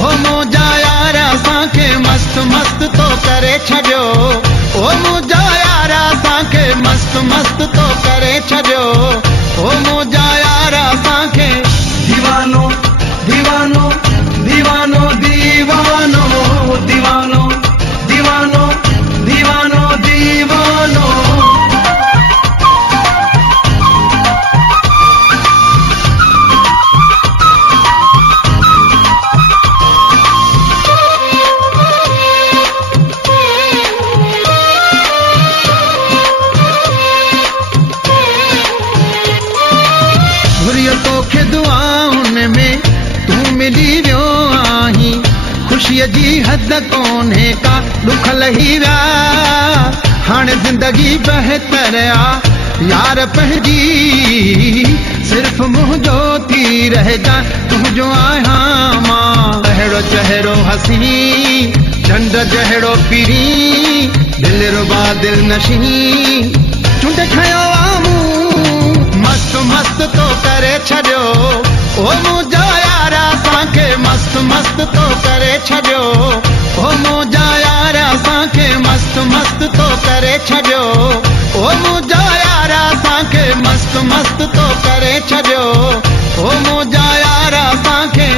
ओ मुंहिंजा यार असांखे मस्त मस्त तो करे छॾियो ओ मुंहिंजा यार असांखे मस्त मस्त तो करे छॾियो ओ मुंहिंजा यार असांखे दीवानो दीवानो दीवानो दीवानो दीवानो दीवानो दीवानो दीवानो तोखे दुआउनि में तूं मिली वियो आहीं ख़ुशीअ जी हद कोन्हे का दुख लही विया हाणे ज़िंदगी बहितर आ यार पंहिंजी सिर्फ़ मुंहिंजो थी रहिजा तुंहिंजो आहियां मां अहिड़ो चहिरो हसी चंड जहिड़ो पीरी दिलि रुबा दिलि नशी चुंड खयो मस्त मस्त तो करे छॾियो ओ मुंहिंजा यार असांखे मस्त मस्त तो करे छॾियो ओ मुंहिंजा यार असांखे मस्त मस्त तो करे छॾियो ओ मुंहिंजा यार असांखे मस्त मस्त तो करे छॾियो ओ मुंहिंजा यार असांखे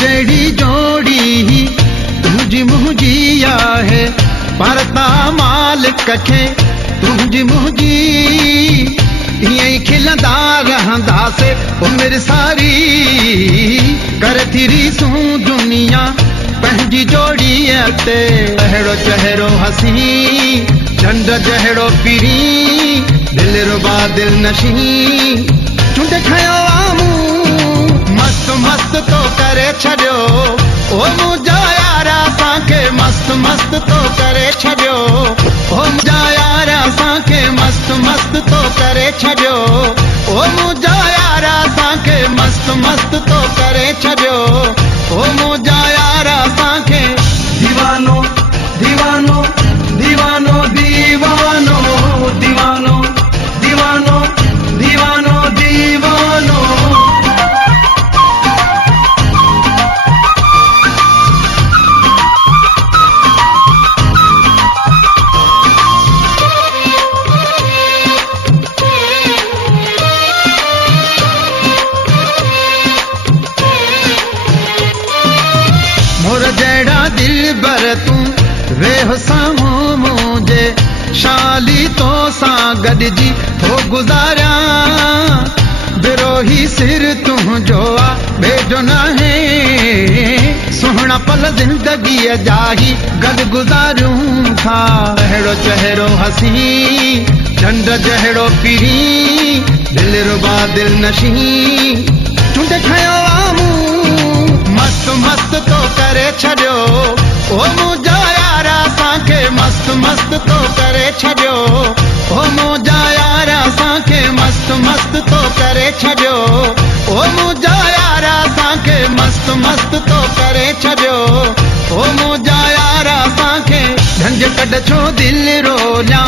जहिड़ी जोड़ी तुंहिंजी मुंहिंजी आहे पर ता मालिक खे तुंहिंजी मुंहिंजी ईअं ई खिलंदा रहंदासीं उमिरि सारी कर थी रीसूं दुनिया पंहिंजी जोड़ीअ ते अहिड़ो चहिरो हसी चंड जहिड़ो पीरी दिलि रुबा दिलि नशी चुंड खयो मस्त मस्त तो करे छॾियो ओ मुंहिंजा यार असांखे मस्त मस्त तो करे छॾियो ओ मुंहिंजा यार असांखे मस्त मस्त तो करे छॾियो ओ मुंहिंजा यार असांखे मस्त मस्त तो करे छॾियो ओ मुंहिंजा यार असांखे दीवानो दीवानो दीवानो दीवानो दीवानो दीवानो दीवानो दीवानो दिलबर तूं वेह साम्हूं मुंहिंजे शाली तो सां गॾिजी हो गुज़ारियां बिरोही सिर तुंहिंजो आहे ॿिए नाहे सुहिणा पल ज़िंदगीअ जा ई गॾु गुज़ारियूं था अहिड़ो चहिरो हसी चंड जहिड़ो पीरी दिलि रुबा दिलि नशी चुंड खयो मस्त मस्त तो करे छॾियो ओ मुंहिंजा यार असांखे मस्त मस्त तो करे छॾियो ओ मुंहिंजा यार असांखे मस्त मस्त तो करे छॾियो ओ मुंहिंजा यार असांखे मस्त मस्त तो करे छॾियो ओ मुंहिंजा यार असांखे झंझ कढ छो दिलि रोलियां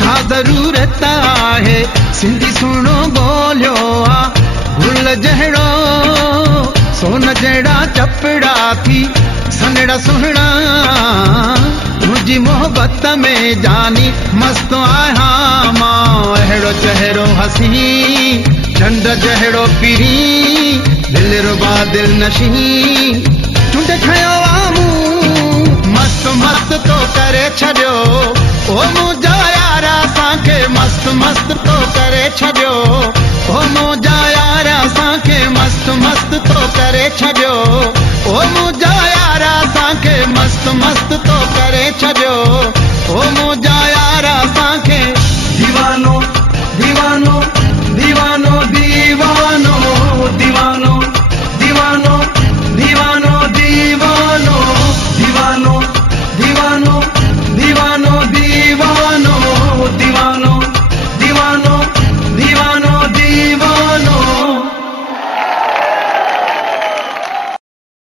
छा ज़रूरत आहे सिंधी सुहिणो ॿोलियो आ गुल जहिड़ो सोन जहिड़ा चपड़ा थी सनड़ा सुहिणा तुंहिंजी मोहबत में जानी मस्त आहियां मां अहिड़ो चहिरो हसी चंड जहिड़ो पीरी दिलि रुबा दिलि नशी चुंड खयो मस्त मस्त तो करे छॾियो ओ मुंहिंजा यार असांखे मस्त मस्त तो करे छॾियो ओ मुंहिंजा यार असांखे मस्त मस्त तो करे छॾियो ओ मुंहिंजा यार असांखे मस्त मस्त